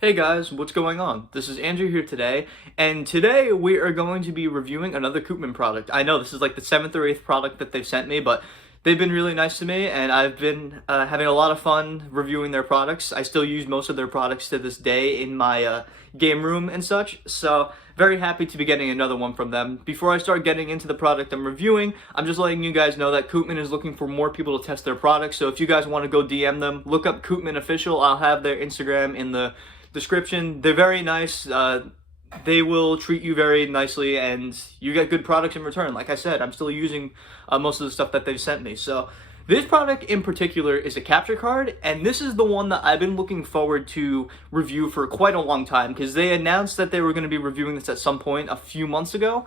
Hey guys, what's going on? This is Andrew here today, and today we are going to be reviewing another Koopman product. I know this is like the 7th or 8th product that they've sent me, but they've been really nice to me, and I've been having a lot of fun reviewing their products. I still use most of their products to this day in my game room and such, so very happy to be getting another one from them. Before I start getting into the product I'm reviewing, I'm just letting you guys know that Koopman is looking for more people to test their products, so if you guys want to go DM them, look up Koopman Official. I'll have their Instagram in the description. They're very nice. They will treat you very nicely, and you get good products in return. Like I said, I'm still using most of the stuff that they've sent me. So this product in particular is a capture card, and this is the one that I've been looking forward to review for quite a long time, because they announced that they were going to be reviewing this at some point a few months ago.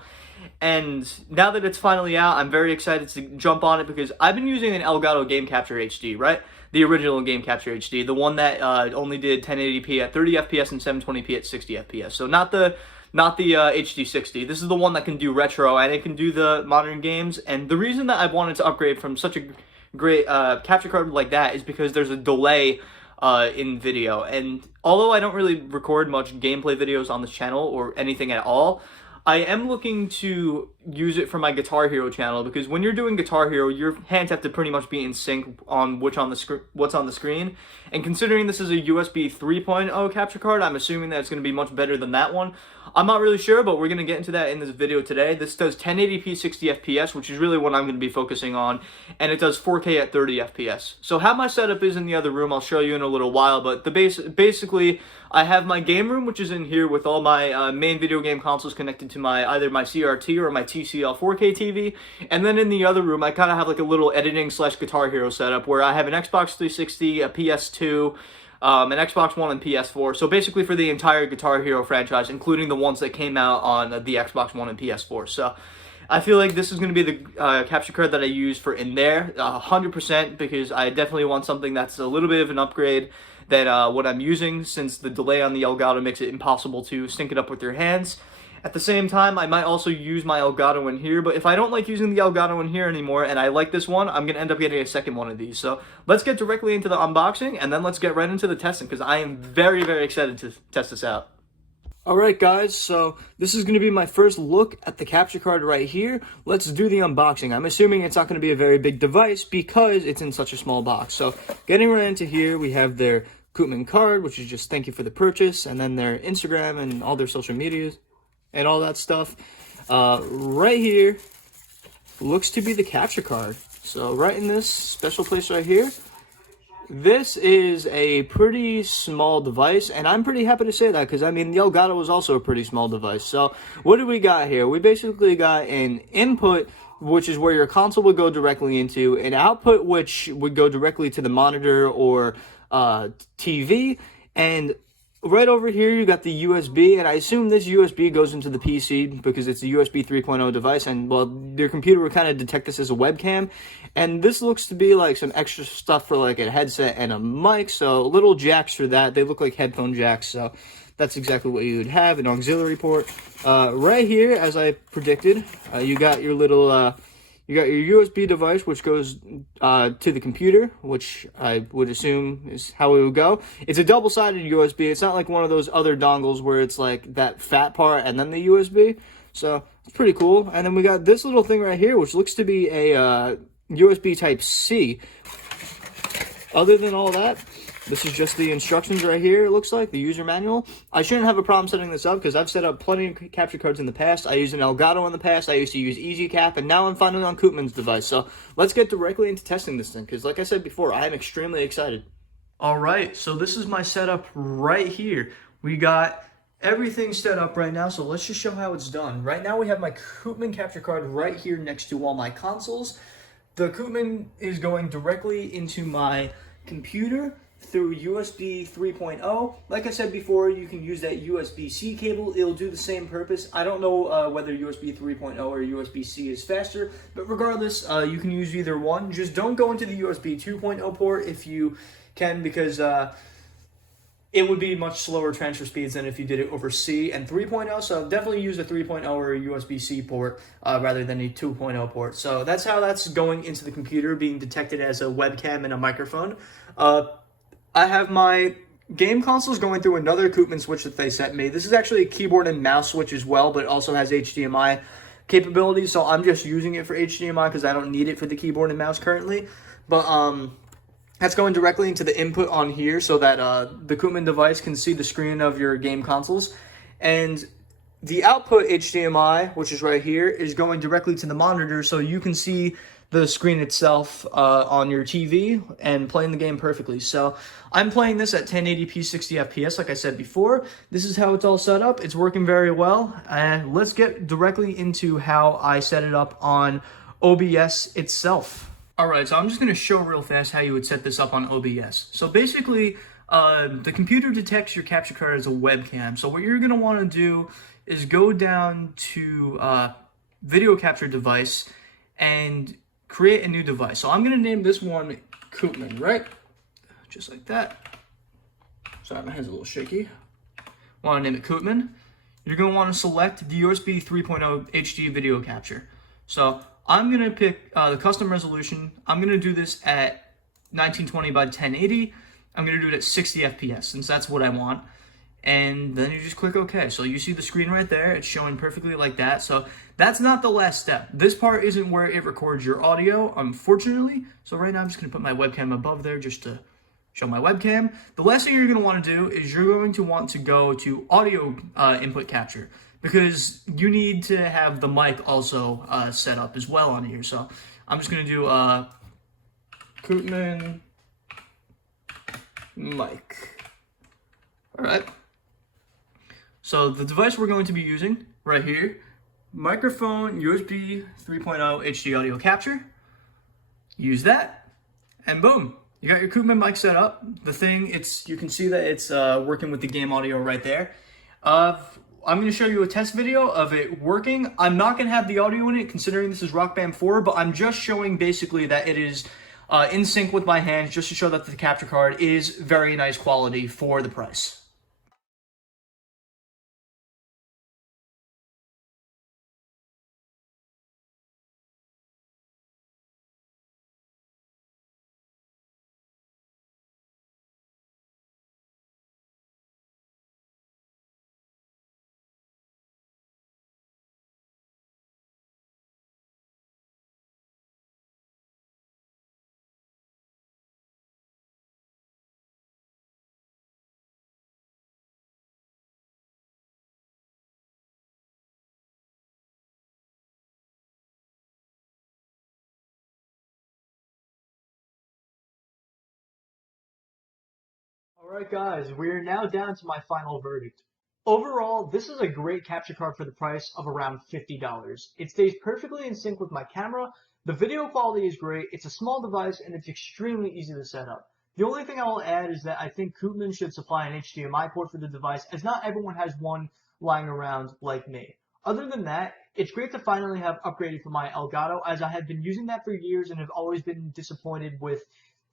And now that it's finally out, I'm very excited to jump on it because I've been using an Elgato Game Capture HD, right? The original Game Capture HD, the one that only did 1080p at 30 FPS and 720p at 60 FPS. So not the HD60. This is the one that can do retro and it can do the modern games. And the reason that I wanted to upgrade from such a great capture card like that is because there's a delay in video. And although I don't really record much gameplay videos on this channel or anything at all, I am looking to use it for my Guitar Hero channel, because when you're doing Guitar Hero, your hands have to pretty much be in sync on what's on the screen. And considering this is a USB 3.0 capture card, I'm assuming that it's going to be much better than that one. I'm not really sure, but we're going to get into that in this video today. This does 1080p 60 FPS, which is really what I'm going to be focusing on, and it does 4K at 30 FPS. So how my setup is in the other room, I'll show you in a little while, but basically, I have my game room, which is in here with all my main video game consoles connected to either my CRT or my TCL 4K TV, and then in the other room, I kind of have like a little editing / Guitar Hero setup where I have an Xbox 360, a PS2, an Xbox One, and PS4. So basically for the entire Guitar Hero franchise, including the ones that came out on the Xbox One and PS4. So I feel like this is going to be the capture card that I use for in there, 100%, because I definitely want something that's a little bit of an upgrade than what I'm using, since the delay on the Elgato makes it impossible to sync it up with your hands. At the same time, I might also use my Elgato in here, but if I don't like using the Elgato in here anymore and I like this one, I'm going to end up getting a second one of these. So let's get directly into the unboxing, and then let's get right into the testing, because I am very, very excited to test this out. Alright guys, so this is going to be my first look at the capture card right here. Let's do the unboxing. I'm assuming it's not going to be a very big device because it's in such a small box. So getting right into here, we have their Koopman card, which is just thank you for the purchase, and then their Instagram and all their social medias and all that stuff. Right here looks to be the capture card. So right in this special place right here, this is a pretty small device, and I'm pretty happy to say that, because I mean the Elgato was also a pretty small device. So what do we got here? We basically got an input, which is where your console would go directly into, an output which would go directly to the monitor or TV, and right over here you got the USB, and I assume this USB goes into the PC because it's a USB 3.0 device, and well, your computer would kind of detect this as a webcam. And this looks to be like some extra stuff for like a headset and a mic, so little jacks for that. They look like headphone jacks, so that's exactly what you would have, an auxiliary port. Right here, as I predicted, you got your little you got your USB device, which goes to the computer, which I would assume is how it would go. It's a double-sided USB. It's not like one of those other dongles where it's like that fat part and then the USB. So it's pretty cool. And then we got this little thing right here, which looks to be a USB Type-C. Other than all that, this is just the instructions right here, it looks like, the user manual. I shouldn't have a problem setting this up because I've set up plenty of capture cards in the past. I used an Elgato in the past, I used to use EasyCap, and now I'm finally on Koopman's device. So let's get directly into testing this thing, because like I said before, I am extremely excited. Alright, so this is my setup right here. We got everything set up right now, so let's just show how it's done. Right now we have my Koopman capture card right here next to all my consoles. The Koopman is going directly into my computer through USB 3.0. Like I said before, you can use that USB-C cable. It'll do the same purpose. I don't know whether USB 3.0 or USB-C is faster, but regardless, you can use either one. Just don't go into the USB 2.0 port if you can, because it would be much slower transfer speeds than if you did it over C and 3.0, so definitely use a 3.0 or a USB-C port rather than a 2.0 port. So that's how that's going into the computer, being detected as a webcam and a microphone. I have my game console is going through another Koopman switch that they sent me. This is actually a keyboard and mouse switch as well, but it also has HDMI capabilities, so I'm just using it for HDMI because I don't need it for the keyboard and mouse currently. But that's going directly into the input on here so that the Koopman device can see the screen of your game consoles. And the output HDMI, which is right here, is going directly to the monitor so you can see the screen itself on your TV and playing the game perfectly. So I'm playing this at 1080p 60 FPS like I said before. This is how it's all set up. It's working very well. And let's get directly into how I set it up on OBS itself. Alright, so I'm just going to show real fast how you would set this up on OBS. So basically, the computer detects your capture card as a webcam. So what you're going to want to do is go down to video capture device and create a new device. So I'm going to name this one Koopman, right? Just like that. Sorry, my hand's a little shaky. Want to name it Koopman. You're going to want to select the USB 3.0 HD video capture. So I'm going to pick the custom resolution. I'm going to do this at 1920 by 1080. I'm going to do it at 60 FPS since that's what I want. And then you just click OK. So you see the screen right there. It's showing perfectly like that. So that's not the last step. This part isn't where it records your audio, unfortunately. So right now I'm just going to put my webcam above there just to show my webcam. The last thing you're going to want to do is you're going to want to go to audio input capture, because you need to have the mic also set up as well on here. So I'm just going to do Koopman mic. All right. So the device we're going to be using right here, microphone USB 3.0 HD audio capture. Use that, and boom, you got your Koopman mic set up. The thing, you can see that it's working with the game audio right there. I'm going to show you a test video of it working. I'm not going to have the audio in it, considering this is Rock Band 4, but I'm just showing basically that it is in sync with my hands, just to show that the capture card is very nice quality for the price. Alright guys, we're now down to my final verdict. Overall, this is a great capture card for the price of around $50. It stays perfectly in sync with my camera, the video quality is great, it's a small device, and it's extremely easy to set up. The only thing I will add is that I think Koopman should supply an HDMI port for the device, as not everyone has one lying around like me. Other than that, it's great to finally have upgraded from my Elgato, as I have been using that for years and have always been disappointed with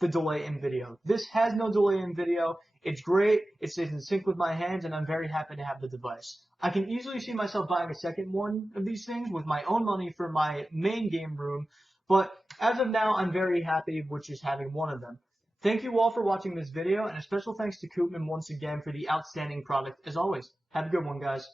the delay in video. This has no delay in video. It's great, it stays in sync with my hands, and I'm very happy to have the device. I can easily see myself buying a second one of these things with my own money for my main game room, but as of now, I'm very happy with just having one of them. Thank you all for watching this video, and a special thanks to Koopman once again for the outstanding product as always. Have a good one, guys.